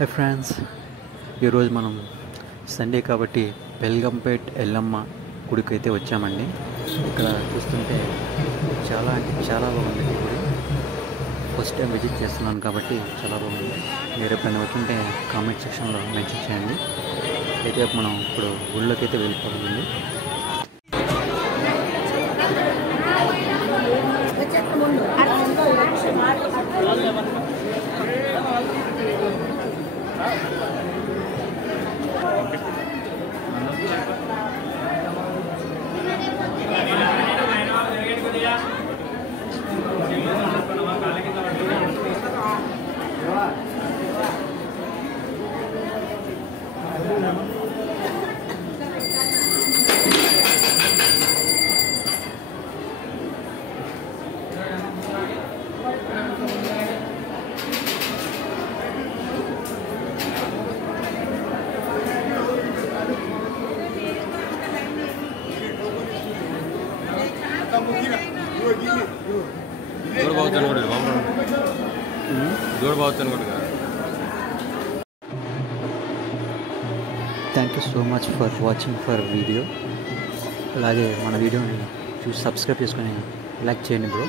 Hi friends, ఈరోజు మనం Sunday కాబట్టి బెల్గంపేట్ ఎల్లమ్మ గుడికి అయితే వచ్చామండి. ఇక్కడ చూస్తుంటే చాలా అంటే చాలా బాగుంది గుడి. ఫస్ట్ టైం విజిట్ చేస్తున్నాను కాబట్టి చాలా బాగుంది. మీరు ఎప్పుడైనా వచ్చుంటే కామెంట్ సెక్షన్లో మెన్షన్ చేయండి. అయితే మనం ఇప్పుడు గుళ్ళోకి అయితే వెళ్ళిపోతుంది. Thank you so much for watching for video. అలాగే మన వీడియోని చూసి సబ్స్క్రైబ్ చేసుకొని లైక్ చేయండి బ్రో.